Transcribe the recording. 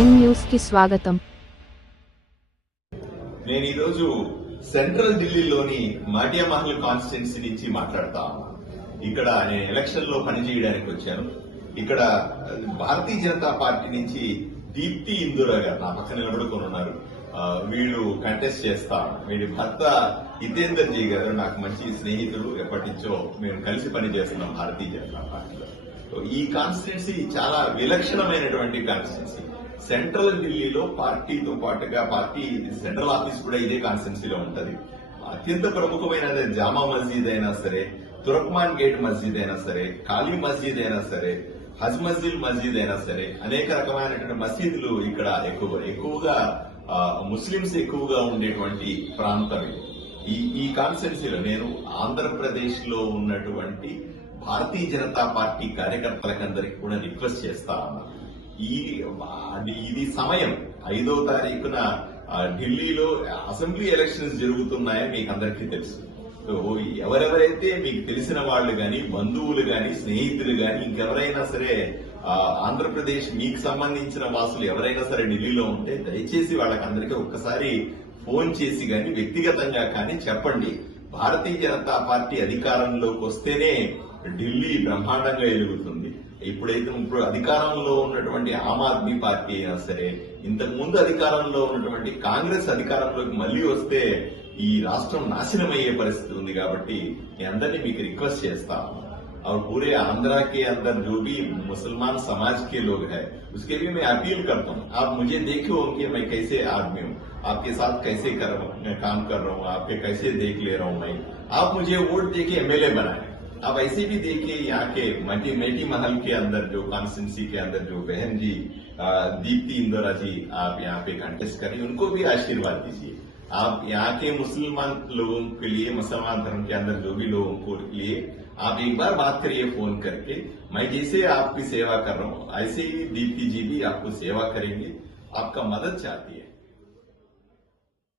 Prime news కి స్వాగతం. నేను ఈరోజు సెంట్రల్ ఢిల్లీలోని మాటియా మహల్ కాన్స్టిట్యున్సీ నుంచి మాట్లాడతా ఉన్నాను. ఇక్కడ నేను ఎలక్షన్ లో పనిచేయడానికి వచ్చాను. ఇక్కడ భారతీయ జనతా పార్టీ నుంచి దీప్తి ఇందూరా గారు నా పక్కన నిలబడుకొని ఉన్నారు. వీళ్ళు కంటెస్ట్ చేస్తా. వీడి భర్త హితేందర్ జీ గారు నాకు మంచి స్నేహితులు. ఎప్పటి నుంచో మేము కలిసి పనిచేస్తున్నాం భారతీయ జనతా పార్టీలో. ఈ కాన్స్టిట్యున్సీ చాలా విలక్షణమైనటువంటి కాన్స్టిట్యున్సీ. సెంట్రల్ ఢిల్లీలో పార్టీతో పాటుగా పార్టీ సెంట్రల్ ఆఫీస్ కూడా ఇదే కాన్స్టిట్యున్సీలో ఉంటది. అత్యంత ప్రముఖమైన జామా మస్జిద్ అయినా సరే, తురక్మాన్ గేట్ మస్జిద్ అయినా సరే, కాళీ మస్జిద్ అయినా సరే, హజ్ మస్జిద్ అయినా సరే, అనేక రకమైనటువంటి మసీదులు ఇక్కడ ఎక్కువగా ముస్లింస్ ఎక్కువగా ఉండేటువంటి ప్రాంతం ఇది. ఈ కాన్స్టిట్యున్సీలో నేను ఆంధ్రప్రదేశ్ లో ఉన్నటువంటి భారతీయ జనతా పార్టీ కార్యకర్తలకందరికీ కూడా రిక్వెస్ట్ చేస్తా ఉన్నా. ఇది సమయం 5వ తారీఖున ఢిల్లీలో అసెంబ్లీ ఎలక్షన్స్ జరుగుతున్నాయని మీకు అందరికీ తెలుసు. ఎవరెవరైతే మీకు తెలిసిన వాళ్ళు గాని, బంధువులు గాని, స్నేహితులు గాని, ఇంకెవరైనా సరే ఆంధ్రప్రదేశ్ మీకు సంబంధించిన వాసులు ఎవరైనా సరే ఢిల్లీలో ఉంటే దయచేసి వాళ్ళకందరికీ ఒక్కసారి ఫోన్ చేసి గాని, వ్యక్తిగతంగా కానీ చెప్పండి. భారతీయ జనతా పార్టీ అధికారంలోకి వస్తేనే ఢిల్లీ బ్రహ్మాండంగా ఎదుగుతుంది. ఇప్పుడు అధికారంలో ఉన్నటువంటి ఆమ్ ఆద్మీ పార్టీ అయినా సరే, ఇంతకు ముందు అధికారంలో ఉన్నటువంటి కాంగ్రెస్ అధికారంలోకి మళ్లీ వస్తే ఈ రాష్ట్రం నాశనం అయ్యే పరిస్థితి ఉంది. కాబట్టి నేను అందరినీ మీకు రిక్వెస్ట్ చేస్తాను. और पूरे आंध्रा के अंदर जो भी मुसलमान समाज के लोग हैं उसके भी मैं अपील करता हूँ, आप मुझे देखो कि मैं कैसे आदमी हूँ, आपके साथ कैसे काम कर रहा हूँ, आपके कैसे देख ले रहा हूँ मैं. आप मुझे वोट देके एमएलए बनाए. आप ऐसे भी देखिए यहाँ के मेटी महल के अंदर जो कॉन्स्टिट्यूंसी के अंदर जो बहन जी दीप्ति इंदौरा जी आप यहाँ पे कंटेस्ट करिए, उनको भी आशीर्वाद दीजिए. आप यहाँ के मुसलमान लोगों के लिए, मुसलमान धर्म के अंदर जो भी लोगों को लिए आप एक बार बात करिए फोन करके. मैं जैसे आपकी सेवा कर रहा हूँ ऐसे ही दीप्ति जी भी आपको सेवा करेंगे. आपका मदद चाहती है.